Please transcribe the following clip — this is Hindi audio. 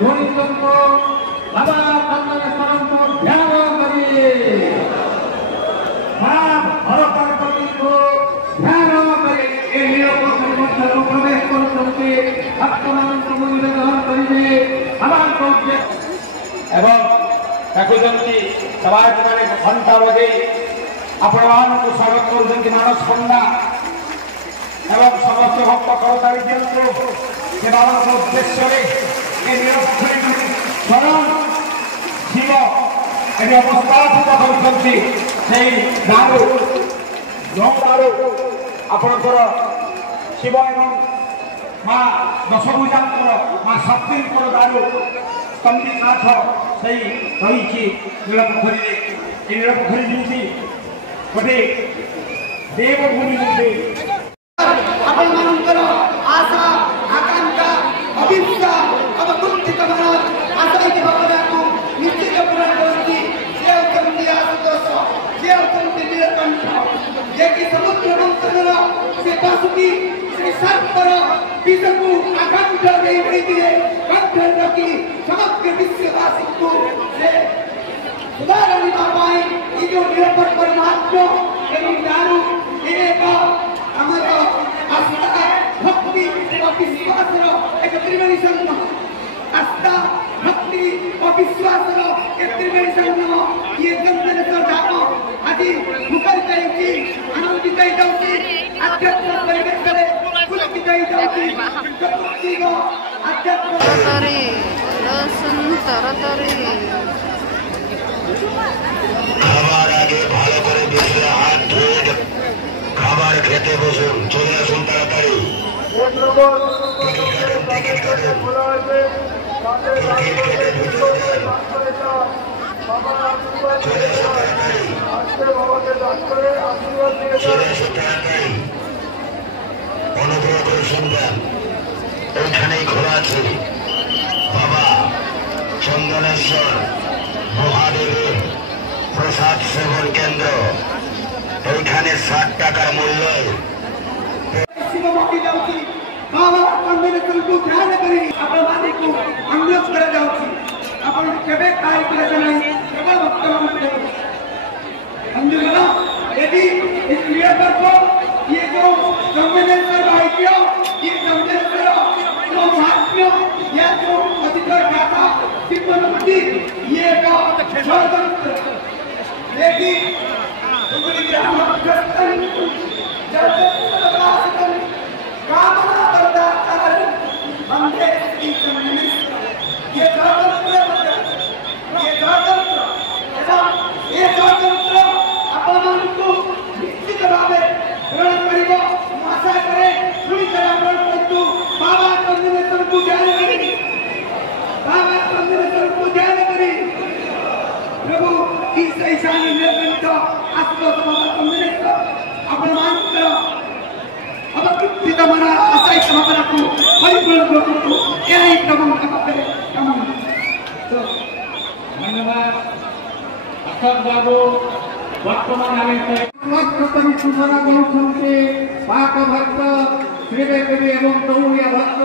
ध्वनितंत्र बाबा कमलेश्वरଙ୍କୁ ଧ୍ୟାନ କରି ଭାରତର ପ୍ରତିକୁ ଧ୍ୟାନ କରି ଏ ନିରପେକ୍ଷ ମଧ୍ୟକୁ ପ୍ରବେଶ କରୁଛନ୍ତି ଭକ୍ତମାନଙ୍କୁ ନିବେଦନ କରିବେ ଆମକୁ ଏବଂ ଡାକୁଛନ୍ତି ସମାଜମାନେ ଘଣ୍ଟା ବଜେଇ ଆପଣମାନଙ୍କୁ ସ୍ୱାଗତ କରୁଛନ୍ତି ମାନସ ପଣ୍ଡା ଏବଂ ସମସ୍ତ ଭକ୍ତ କରତାଳି ଦିଅନ୍ତୁ ସେମାନଙ୍କ ଉଦ୍ଦେଶ୍ୟରେ ଏ ନିରପେକ୍ଷ ସ୍ୱୟଂ ଶିବ ଏଠି ଅବସ୍ଥାପିତ କରୁଛନ୍ତି ସେଇ ଗାଁରୁ ଆପଣଙ୍କର ଶିବ ଏବଂ ମା ଦଶଭୁଜାଙ୍କର ମା ଶକ୍ତିଙ୍କର ଗାଁରୁ ସ୍ତମ୍ଭିନାଥ ସେଇ ରହିଛି ନୀଳପୋଖରୀରେ ଏ ନୀଳପୋଖରୀ ଯେମିତି ଗୋଟେ ଦେବଭୂମି ଯେମିତି ଆପଣମାନଙ୍କର ଆଶା ଆକାଂକ୍ଷା ଅଭିପ୍ସା ଅବକୃତି କାମନା ଆଶାୟୀ ଭାବନାକୁ ନିଶ୍ଚିତ ପୂରଣ କରନ୍ତି ସେ ହେଉଛନ୍ତି ଆଶୁତୋଷ ସେ ହେଉଛନ୍ତି ନୀଳକଣ୍ଠ ଯିଏକି ସମୁଦ୍ର ମନ୍ଥନର ସେ ବାସୁକି ସେ ସର୍ପର ବିଷକୁ ଆକାଂକ୍ଷା ଦେଇ ଦେଇଥିଲେ କଣ୍ଠରେ ରଖି ସମଗ୍ର ବିଶ୍ୱବାସୀଙ୍କୁ ସେ ସୁଧାର ଆଣିବା ପାଇଁ ଏ ଯେଉଁ ନିରପେକ୍ଷ ମହାତ୍ମ ଏବଂ ତାର ଏକ ଆମର आस्था भक्ति और विश्वास एक त्रिवेणी संगम आस्था भक्ति और विश्वास एक त्रिवेणी संगम ये गंधनेश्वर धाम आज मुखरित होती आनंदित होती आध्यात्मिक परिवेश करे पुलकित होती प्रकृति को খাবার আগে ভালো করে বেশি হাত ধুয়ে খাবার খেতে বসুন চলে আসুন তাড়াতাড়ি টিকিট কাটুন টিকিট কেটে ভিতরে যান চলে আসুন তাড়াতাড়ি চলে আসুন তাড়াতাড়ি অনুগ্রহ করে শুনবেন ওইখানেই খোলা আছে বাবা চন্দনেশ্বর মহাদেবের প্রসাদ সেবন কেন্দ্র এইখানে 60 টাকার মূল্য ଶିବମୂର୍ତ୍ତି ଯାଉଛି ବାବା କମଲେଶ୍ୱରଙ୍କୁ ଧ୍ୟାନ କରି ଆପଣମାନଙ୍କୁ ଅନୁରୋଧ କରାଯାଉଛି ଆପଣ କେବେ କାହାରି କରାଯାଏ ନାହିଁ କେବଳ ଭକ୍ତମାନଙ୍କୁ ବନ୍ଧୁଗଣ यदि इस निरपेक्ष ये जो कमलेश्वर ऐतिह्य ये कमलेश्वर जो महात्म्य या जो अधिकार गाथा शिवमूर्ति ये एक स्वतंत्र यदि कामना करता बंदे ये स्वातंत्र आपको निश्चित भाव ग्रहण कर आशा करे पूरी तरह ग्रहण करूँ बाबा कमलेश्वर को ध्यान करी बाबा कमलेश्वर को ध्यान करी प्रभु इस ईशानी निर्गंठ आशुतोष बाबा कमलेश्वर आपण मानकर अवकृति मना आशायी भावना को परिपूर्ण करूँ यही प्रभु धन्यवाद अशोक बाबू वर्तमान सूचना दूसरे पाक भक्त श्रीदेवी एवं दौड़िया भक्त